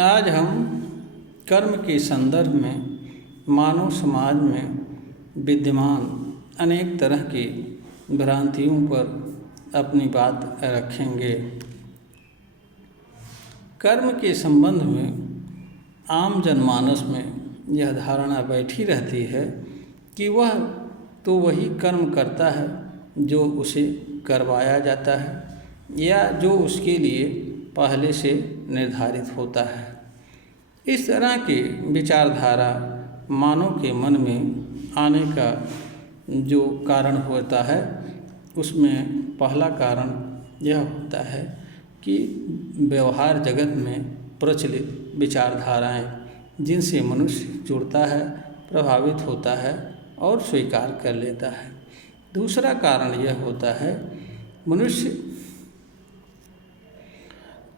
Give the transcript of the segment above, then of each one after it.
आज हम कर्म के संदर्भ में मानव समाज में विद्यमान अनेक तरह की भ्रांतियों पर अपनी बात रखेंगे। कर्म के संबंध में आम जनमानस में यह धारणा बैठी रहती है कि वह तो वही कर्म करता है जो उसे करवाया जाता है या जो उसके लिए पहले से निर्धारित होता है। इस तरह की विचारधारा मानव के मन में आने का जो कारण होता है उसमें पहला कारण यह होता है कि व्यवहार जगत में प्रचलित विचारधाराएं जिनसे मनुष्य जुड़ता है, प्रभावित होता है और स्वीकार कर लेता है। दूसरा कारण यह होता है मनुष्य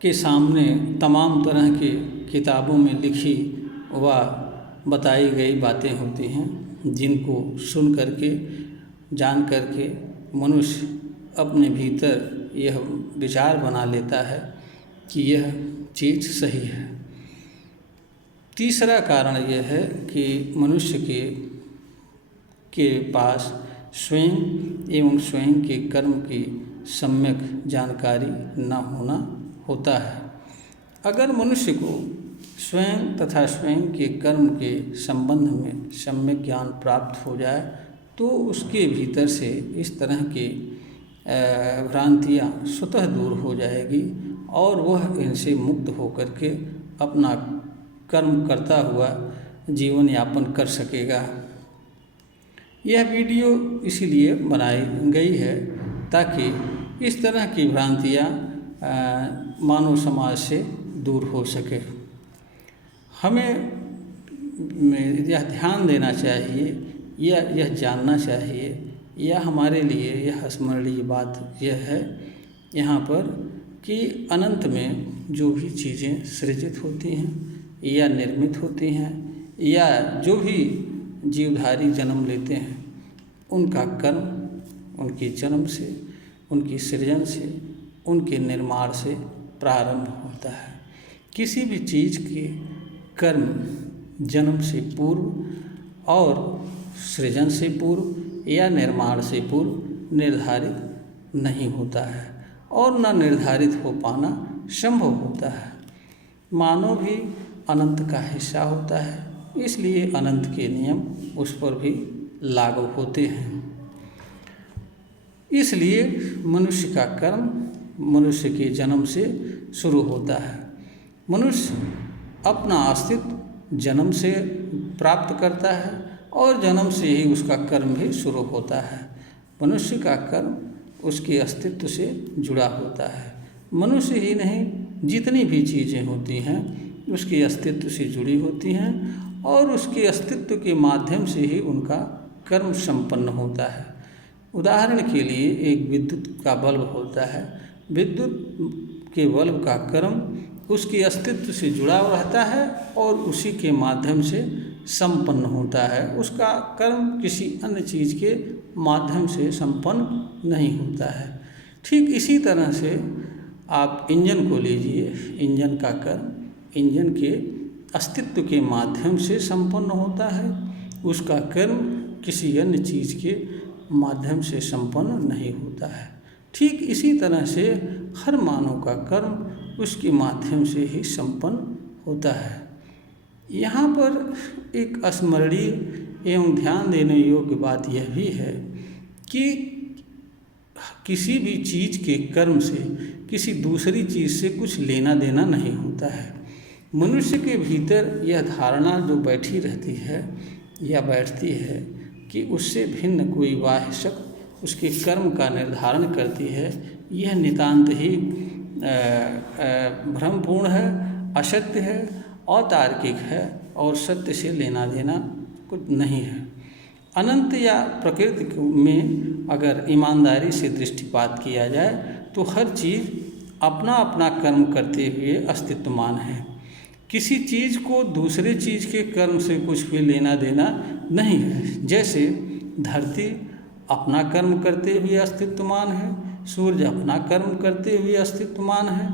के सामने तमाम तरह की किताबों में लिखी व बताई गई बातें होती हैं जिनको सुन करके जान करके मनुष्य अपने भीतर यह विचार बना लेता है कि यह चीज़ सही है। तीसरा कारण यह है कि मनुष्य के पास स्वयं एवं स्वयं के कर्म की सम्यक जानकारी न होना होता है। अगर मनुष्य को स्वयं तथा स्वयं के कर्म के संबंध में सम्यक ज्ञान प्राप्त हो जाए तो उसके भीतर से इस तरह की भ्रांतियाँ स्वतः दूर हो जाएगी और वह इनसे मुक्त होकर के अपना कर्म करता हुआ जीवन यापन कर सकेगा। यह वीडियो इसीलिए बनाई गई है ताकि इस तरह की भ्रांतियाँ मानव समाज से दूर हो सके। हमें यह ध्यान देना चाहिए या यह जानना चाहिए या हमारे लिए यह स्मरणीय बात यह है यहाँ पर कि अनंत में जो भी चीज़ें सृजित होती हैं या निर्मित होती हैं या जो भी जीवधारी जन्म लेते हैं उनका कर्म उनके जन्म से, उनकी सृजन से, उनके निर्माण से प्रारंभ होता है। किसी भी चीज़ के कर्म जन्म से पूर्व और सृजन से पूर्व या निर्माण से पूर्व निर्धारित नहीं होता है और न निर्धारित हो पाना संभव होता है। मानव भी अनंत का हिस्सा होता है, इसलिए अनंत के नियम उस पर भी लागू होते हैं। इसलिए मनुष्य का कर्म मनुष्य के जन्म से शुरू होता है। मनुष्य अपना अस्तित्व जन्म से प्राप्त करता है और जन्म से ही उसका कर्म भी शुरू होता है। मनुष्य का कर्म उसके अस्तित्व से जुड़ा होता है। मनुष्य ही नहीं, जितनी भी चीज़ें होती हैं उसके अस्तित्व से जुड़ी होती हैं और उसके अस्तित्व के माध्यम से ही उनका कर्म संपन्न होता है। उदाहरण के लिए एक विद्युत का बल्ब होता है। विद्युत के बल्ब का कर्म उसके अस्तित्व से जुड़ा रहता है और उसी के माध्यम से संपन्न होता है। उसका कर्म किसी अन्य चीज़ के माध्यम से संपन्न नहीं होता है। ठीक इसी तरह से आप इंजन को लीजिए। इंजन का कर्म इंजन के अस्तित्व के माध्यम से संपन्न होता है। उसका कर्म किसी अन्य चीज़ के माध्यम से संपन्न नहीं होता है। ठीक इसी तरह से हर मानव का कर्म उसके माध्यम से ही संपन्न होता है। यहाँ पर एक स्मरणीय एवं ध्यान देने योग्य बात यह भी है कि किसी भी चीज़ के कर्म से किसी दूसरी चीज़ से कुछ लेना देना नहीं होता है। मनुष्य के भीतर यह धारणा जो बैठी रहती है या बैठती है कि उससे भिन्न कोई बाह्य शक्ति उसके कर्म का निर्धारण करती है, यह नितांत ही भ्रमपूर्ण है, असत्य है, अतार्किक है और सत्य से लेना देना कुछ नहीं है। अनंत या प्रकृति में अगर ईमानदारी से दृष्टिपात किया जाए तो हर चीज़ अपना अपना कर्म करते हुए अस्तित्वमान है। किसी चीज़ को दूसरे चीज़ के कर्म से कुछ भी लेना देना नहीं है। जैसे धरती अपना कर्म करते हुए अस्तित्वमान है, सूर्य अपना कर्म करते हुए अस्तित्वमान है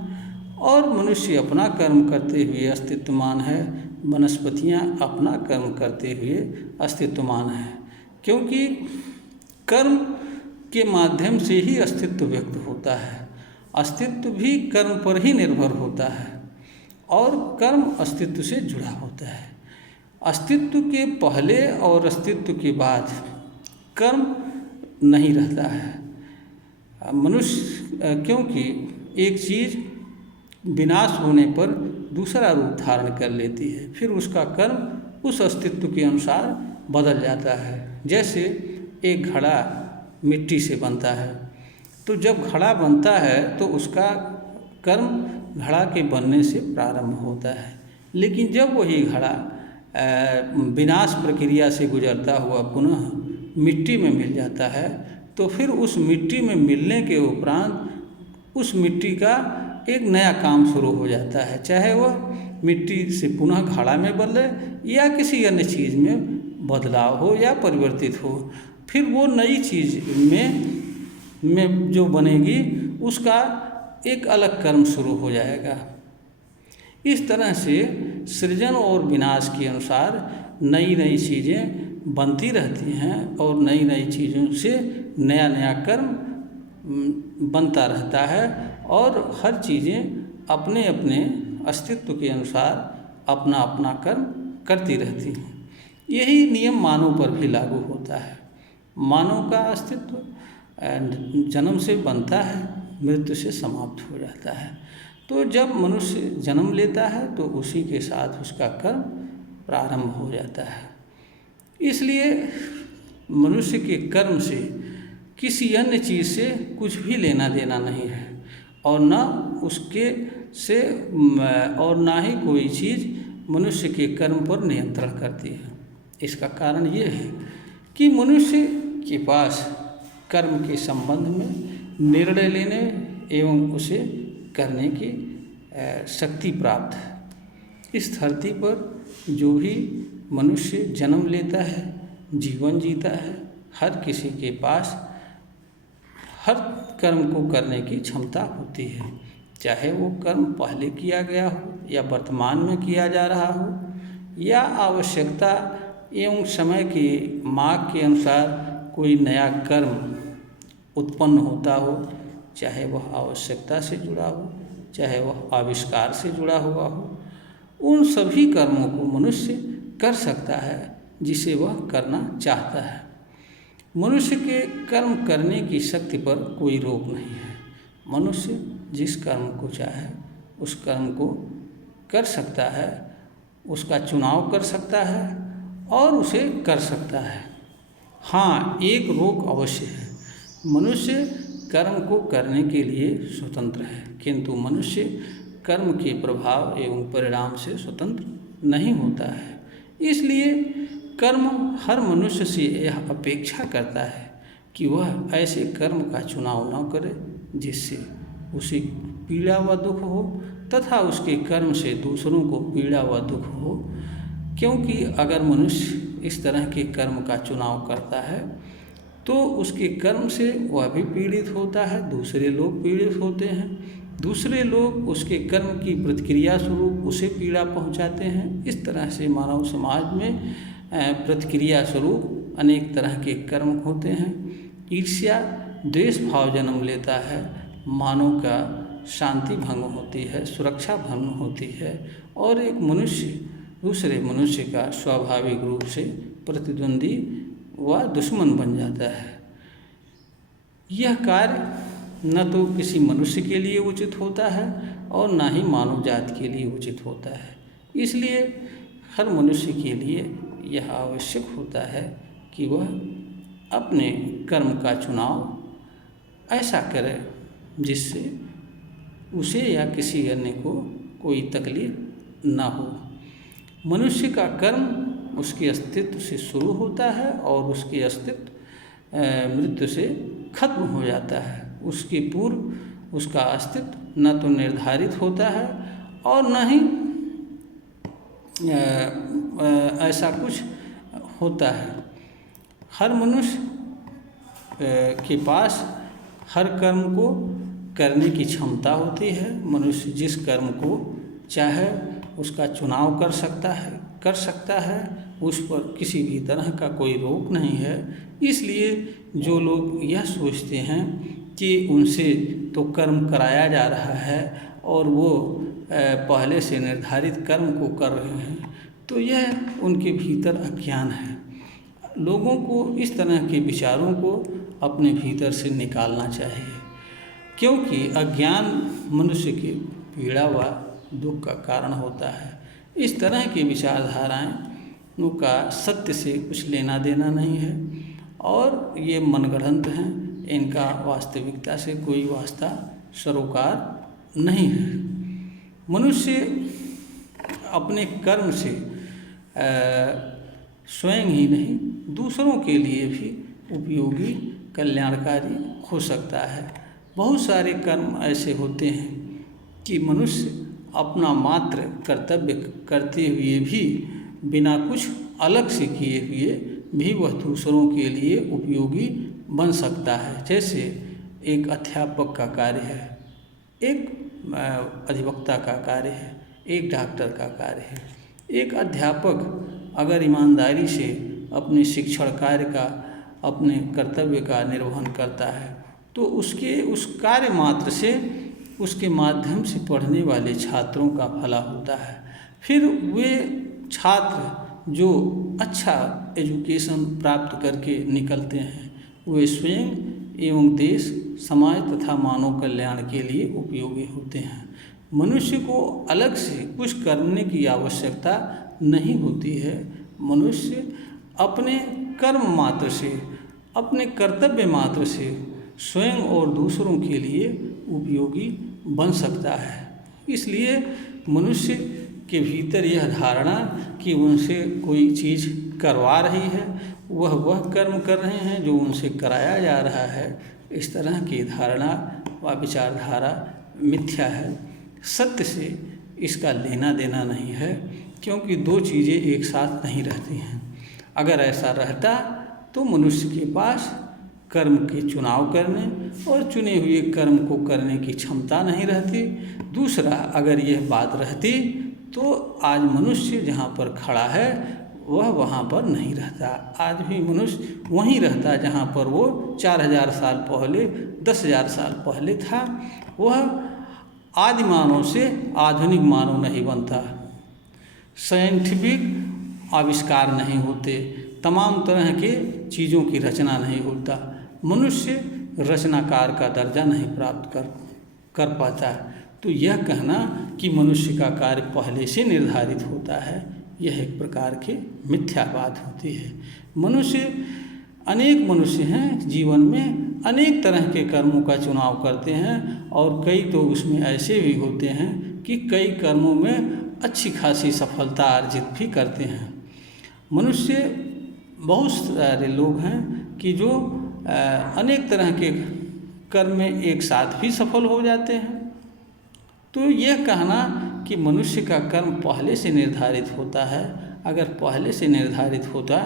और मनुष्य अपना कर्म करते हुए अस्तित्वमान है, वनस्पतियाँ अपना कर्म करते हुए अस्तित्वमान है, क्योंकि कर्म के माध्यम से ही अस्तित्व व्यक्त होता है। अस्तित्व भी कर्म पर ही निर्भर होता है और कर्म अस्तित्व से जुड़ा होता है। अस्तित्व के पहले और अस्तित्व के बाद कर्म नहीं रहता है। मनुष्य क्योंकि एक चीज़ विनाश होने पर दूसरा रूप धारण कर लेती है, फिर उसका कर्म उस अस्तित्व के अनुसार बदल जाता है। जैसे एक घड़ा मिट्टी से बनता है, तो जब घड़ा बनता है तो उसका कर्म घड़ा के बनने से प्रारंभ होता है, लेकिन जब वही घड़ा विनाश प्रक्रिया से गुजरता हुआ पुनः मिट्टी में मिल जाता है, तो फिर उस मिट्टी में मिलने के उपरांत उस मिट्टी का एक नया काम शुरू हो जाता है, चाहे वह मिट्टी से पुनः घड़ा में बदले या किसी अन्य चीज़ में बदलाव हो या परिवर्तित हो। फिर वो नई चीज़ में जो बनेगी उसका एक अलग कर्म शुरू हो जाएगा। इस तरह से सृजन और विनाश के अनुसार नई नई चीज़ें बनती रहती हैं और नई नई चीज़ों से नया नया कर्म बनता रहता है और हर चीज़ें अपने अपने अस्तित्व के अनुसार अपना अपना कर्म करती रहती हैं। यही नियम मानव पर भी लागू होता है। मानव का अस्तित्व जन्म से बनता है, मृत्यु से समाप्त हो जाता है। तो जब मनुष्य जन्म लेता है तो उसी के साथ उसका कर्म प्रारंभ हो जाता है। इसलिए मनुष्य के कर्म से किसी अन्य चीज़ से कुछ भी लेना देना नहीं है और न उसके से और ना ही कोई चीज़ मनुष्य के कर्म पर नियंत्रण करती है। इसका कारण ये है कि मनुष्य के पास कर्म के संबंध में निर्णय लेने एवं उसे करने की शक्ति प्राप्त है। इस धरती पर जो भी मनुष्य जन्म लेता है, जीवन जीता है, हर किसी के पास हर कर्म को करने की क्षमता होती है, चाहे वो कर्म पहले किया गया हो या वर्तमान में किया जा रहा हो या आवश्यकता एवं समय की मांग के अनुसार कोई नया कर्म उत्पन्न होता हो, चाहे वह आवश्यकता से जुड़ा हो, चाहे वह आविष्कार से जुड़ा हुआ हो। उन सभी कर्मों को मनुष्य कर सकता है जिसे वह करना चाहता है। मनुष्य के कर्म करने की शक्ति पर कोई रोक नहीं है। मनुष्य जिस कर्म को चाहे उस कर्म को कर सकता है, उसका चुनाव कर सकता है और उसे कर सकता है। हाँ, एक रोक अवश्य है। मनुष्य कर्म को करने के लिए स्वतंत्र है, किंतु मनुष्य कर्म के प्रभाव एवं परिणाम से स्वतंत्र नहीं होता है। इसलिए कर्म हर मनुष्य से यह अपेक्षा करता है कि वह ऐसे कर्म का चुनाव न करे जिससे उसे पीड़ा व दुख हो तथा उसके कर्म से दूसरों को पीड़ा व दुख हो, क्योंकि अगर मनुष्य इस तरह के कर्म का चुनाव करता है तो उसके कर्म से वह भी पीड़ित होता है, दूसरे लोग पीड़ित होते हैं, दूसरे लोग उसके कर्म की प्रतिक्रिया स्वरूप उसे पीड़ा पहुंचाते हैं। इस तरह से मानव समाज में प्रतिक्रिया स्वरूप अनेक तरह के कर्म होते हैं। ईर्ष्या द्वेष भाव जन्म लेता है, मानव का शांति भंग होती है, सुरक्षा भंग होती है और एक मनुष्य दूसरे मनुष्य का स्वाभाविक रूप से प्रतिद्वंदी व दुश्मन बन जाता है। यह कार्य न तो किसी मनुष्य के लिए उचित होता है और न ही मानव जाति के लिए उचित होता है। इसलिए हर मनुष्य के लिए यह आवश्यक होता है कि वह अपने कर्म का चुनाव ऐसा करे जिससे उसे या किसी अन्य को कोई तकलीफ न हो। मनुष्य का कर्म उसके अस्तित्व से शुरू होता है और उसके अस्तित्व मृत्यु से खत्म हो जाता है। उसके पूर्व उसका अस्तित्व न तो निर्धारित होता है और न ही ऐसा कुछ होता है। हर मनुष्य के पास हर कर्म को करने की क्षमता होती है। मनुष्य जिस कर्म को चाहे उसका चुनाव कर सकता है, उस पर किसी भी तरह का कोई रोक नहीं है। इसलिए जो लोग यह सोचते हैं कि उनसे तो कर्म कराया जा रहा है और वो पहले से निर्धारित कर्म को कर रहे हैं, तो यह उनके भीतर अज्ञान है। लोगों को इस तरह के विचारों को अपने भीतर से निकालना चाहिए, क्योंकि अज्ञान मनुष्य की पीड़ा व दुख का कारण होता है। इस तरह की विचारधाराओं का सत्य से कुछ लेना देना नहीं है और ये मनगढ़ंत हैं, इनका वास्तविकता से कोई वास्ता सरोकार नहीं है। मनुष्य अपने कर्म से स्वयं ही नहीं दूसरों के लिए भी उपयोगी कल्याणकारी हो सकता है। बहुत सारे कर्म ऐसे होते हैं कि मनुष्य अपना मात्र कर्तव्य करते हुए भी बिना कुछ अलग से किए हुए भी वह दूसरों के लिए उपयोगी बन सकता है। जैसे एक अध्यापक का कार्य है, एक अधिवक्ता का कार्य है, एक डॉक्टर का कार्य है। एक अध्यापक अगर ईमानदारी से अपने शिक्षण कार्य का, अपने कर्तव्य का निर्वहन करता है तो उसके उस कार्य मात्र से उसके माध्यम से पढ़ने वाले छात्रों का भला होता है। फिर वे छात्र जो अच्छा एजुकेशन प्राप्त करके निकलते हैं, वे स्वयं एवं देश, समाज तथा मानव कल्याण के लिए उपयोगी होते हैं। मनुष्य को अलग से कुछ करने की आवश्यकता नहीं होती है। मनुष्य अपने कर्म मात्र से, अपने कर्तव्य मात्र से स्वयं और दूसरों के लिए उपयोगी बन सकता है। इसलिए मनुष्य के भीतर यह धारणा कि उनसे कोई चीज़ करवा रही है, वह कर्म कर रहे हैं जो उनसे कराया जा रहा है, इस तरह की धारणा व विचारधारा मिथ्या है। सत्य से इसका लेना देना नहीं है, क्योंकि दो चीज़ें एक साथ नहीं रहती हैं। अगर ऐसा रहता तो मनुष्य के पास कर्म के चुनाव करने और चुने हुए कर्म को करने की क्षमता नहीं रहती। दूसरा, अगर यह बात रहती तो आज मनुष्य जहाँ पर खड़ा है वह वहाँ पर नहीं रहता। आज भी मनुष्य वहीं रहता जहाँ पर वो 4000 साल पहले, 10,000 साल पहले था। वह आदि मानव से आधुनिक मानव नहीं बनता, साइंटिफिक आविष्कार नहीं होते, तमाम तरह के चीज़ों की रचना नहीं होता, मनुष्य रचनाकार का दर्जा नहीं प्राप्त कर पाता। तो यह कहना कि मनुष्य का कार्य पहले से निर्धारित होता है, यह एक प्रकार की मिथ्या बात होती है। अनेक मनुष्य हैं, जीवन में अनेक तरह के कर्मों का चुनाव करते हैं और कई तो उसमें ऐसे भी होते हैं कि कई कर्मों में अच्छी खासी सफलता अर्जित भी करते हैं। मनुष्य बहुत सारे लोग हैं कि जो अनेक तरह के कर्म में एक साथ भी सफल हो जाते हैं। तो यह कहना कि मनुष्य का कर्म पहले से निर्धारित होता है, अगर पहले से निर्धारित होता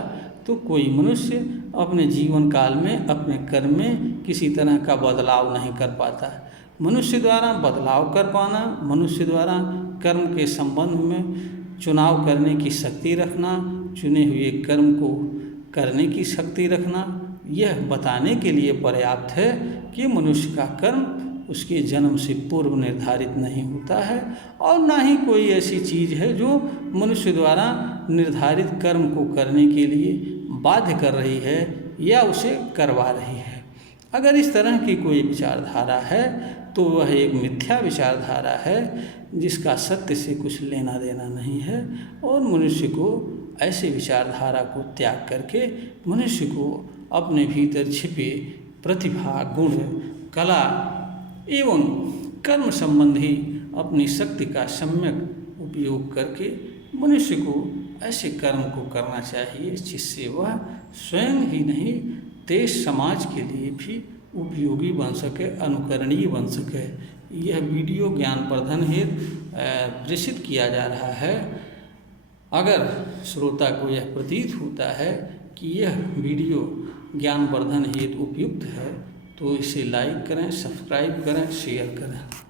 तो कोई मनुष्य अपने जीवन काल में अपने कर्म में किसी तरह का बदलाव नहीं कर पाता। मनुष्य द्वारा बदलाव कर पाना, मनुष्य द्वारा कर्म के संबंध में चुनाव करने की शक्ति रखना, चुने हुए कर्म को करने की शक्ति रखना, यह बताने के लिए पर्याप्त है कि मनुष्य का कर्म उसके जन्म से पूर्व निर्धारित नहीं होता है और ना ही कोई ऐसी चीज़ है जो मनुष्य द्वारा निर्धारित कर्म को करने के लिए बाध्य कर रही है या उसे करवा रही है। अगर इस तरह की कोई विचारधारा है तो वह एक मिथ्या विचारधारा है जिसका सत्य से कुछ लेना देना नहीं है और मनुष्य को ऐसे विचारधारा को त्याग करके मनुष्य को अपने भीतर छिपे प्रतिभा, गुण, कला एवं कर्म संबंधी अपनी शक्ति का सम्यक उपयोग करके मनुष्य को ऐसे कर्म को करना चाहिए जिससे वह स्वयं ही नहीं देश समाज के लिए भी उपयोगी बन सके, अनुकरणीय बन सके। यह वीडियो ज्ञानवर्धन हेतु प्रेषित किया जा रहा है। अगर श्रोता को यह प्रतीत होता है कि यह वीडियो ज्ञानवर्धन हेतु उपयुक्त है तो इसे लाइक करें, सब्सक्राइब करें, शेयर करें।